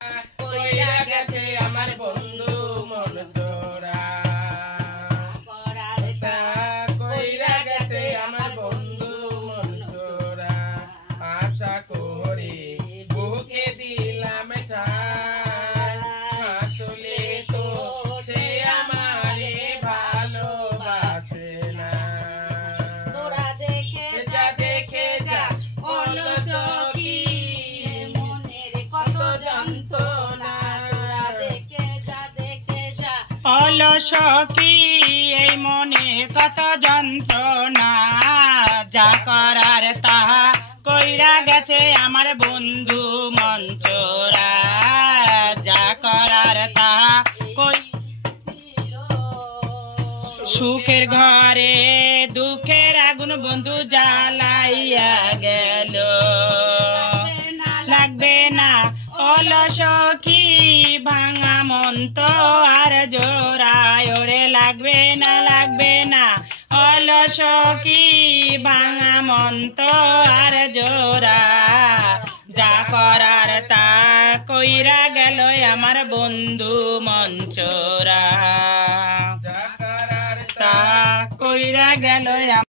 কইরা গেছে আমার বন্ধু মন চোরা, কইরা গেছে আমার বন্ধু মন চোরা। আশা করে বুকে দিলাম ঠাই, আসলে তো সে আমারে ভালোবাসে না। তোরা দেখে যা দেখে যা অলস কি মনের কত যন্ত্রণা। তোরা দেখে যা অলস কি এই মনে কত যন্ত্রণা, যা করার তাহা কইরা গেছে আমার বন্ধু মন চোরা, যা করার তাহা কই। সুখের ঘরে দুঃখের আগুন বন্ধু জ্বালাইয়া গেল, লাগবে না অলস কি ভাঙা মন তো আর জোড়ায়। ওরে লাগবে না অলস কি ভাঙা মন তো আর জোড়া, যা করার তা কইরা গেল আমার বন্ধু মন চোরা, যা করার তা কইরা গেল।